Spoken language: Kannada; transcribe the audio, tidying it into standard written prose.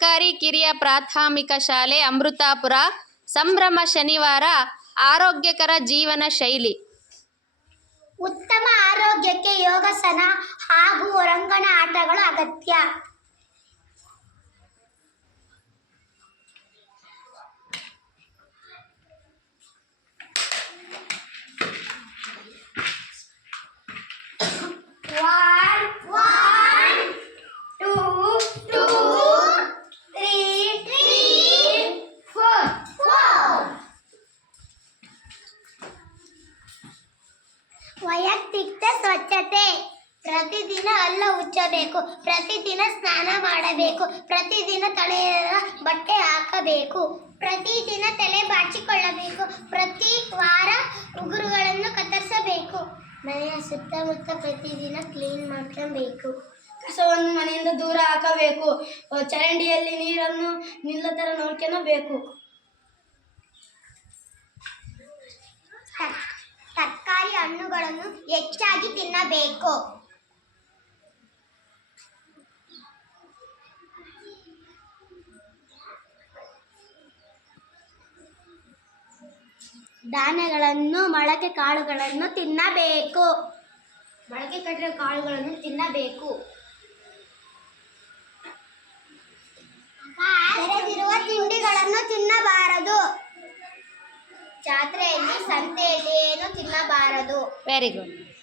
ಸರ್ಕಾರಿ ಕಿರಿಯ ಪ್ರಾಥಮಿಕ ಶಾಲೆ ಅಮೃತಾಪುರ. ಸಂಭ್ರಮ ಶನಿವಾರ ಆರೋಗ್ಯಕರ ಜೀವನ ಶೈಲಿ. ಉತ್ತಮ ಆರೋಗ್ಯಕ್ಕೆ ಯೋಗಾಸನ ಹಾಗೂ ಹೊರಾಂಗಣ ಆಟಗಳು ಅಗತ್ಯ. ವೈಯಕ್ತಿಕ ಸ್ವಚ್ಛತೆ. ಪ್ರತಿದಿನ ಹಲ್ಲು ಉಜ್ಜಬೇಕು, ಪ್ರತಿದಿನ ಸ್ನಾನ ಮಾಡಬೇಕು, ಪ್ರತಿದಿನ ತಲೆಯ ಬಟ್ಟೆ ಹಾಕಬೇಕು, ಪ್ರತಿದಿನ ತಲೆ ಬಾಚಿಕೊಳ್ಳಬೇಕು, ಪ್ರತಿ ವಾರ ಉಗುರುಗಳನ್ನು ಕತ್ತರಿಸಬೇಕು. ಮನೆಯ ಸುತ್ತಮುತ್ತ ಪ್ರತಿದಿನ ಕ್ಲೀನ್ ಮಾಡ್ಕೊಬೇಕು. ಕಸವನ್ನು ಮನೆಯಿಂದ ದೂರ ಹಾಕಬೇಕು. ಚರಂಡಿಯಲ್ಲಿ ನೀರನ್ನು ನಿಲ್ಲೋ ಥರ ನೋಡ್ಕೊಬೇಕು. ತರಕಾರಿ ಹಣ್ಣುಗಳನ್ನು ಹೆಚ್ಚಾಗಿ ತಿನ್ನಬೇಕು. ಧಾನ್ಯಗಳನ್ನು ಮೊಳಕೆ ಕಾಳುಗಳನ್ನು ತಿನ್ನಬೇಕು. ಮೊಳಕೆ ಕಟ್ಟಿದ ಕಾಳುಗಳನ್ನು ತಿನ್ನಬೇಕು. ತೆರೆದಿರುವ ತಿಂಡಿಗಳನ್ನು ತಿನ್ನಬಾರದು. ಜಾತ್ರೆಯಲ್ಲಿ ಸಂತೆಯಲ್ಲಿ ಏನು ತಿನ್ನಬಾರದು. Very good.